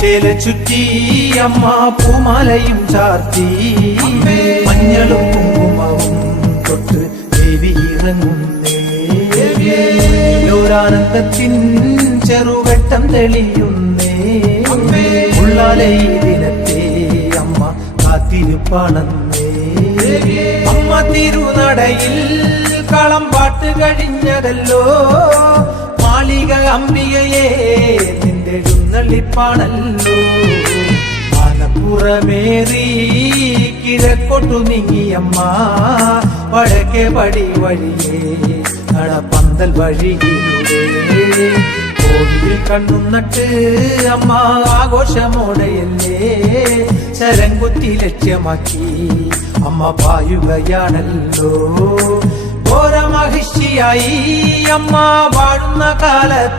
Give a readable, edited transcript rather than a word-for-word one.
ചേല ചുറ്റി അമ്മ പൂമാലയും ചാർത്തി മഞ്ഞളും കുങ്കുമവും തൊട്ട് ദേവി ഇറങ്ങുന്നേ ോരാനന്ദത്തിൻ ചെറുവെട്ടം തെളിയുന്നേ ഉള്ളാലെ ഈ ദിനത്തെ അമ്മ കാത്തിരുപ്പാണെന്നേ അമ്മ തിരുനടയിൽ കളം പാട്ട് കഴിഞ്ഞതല്ലോ മാളിക അംബികയെ നിന്റെ എഴുന്നള്ളിപ്പാണല്ലോ ആനപ്പുറമേറി കിഴക്കോട്ടു നീങ്ങിയമ്മ വടക്കേ പടി വഴിയേ നടപ്പന്തൽ വഴിയിലൂടെ കോവിൽ കണ്ണും നട്ട് അമ്മ ആഘോഷമോടെയല്ലേ ശരംകുത്തി ലക്ഷ്യമാക്കി അമ്മ പായുകയാണല്ലോ ഘോരമഹിഷിയായി അമ്മ വാഴുന്ന കാലത്ത്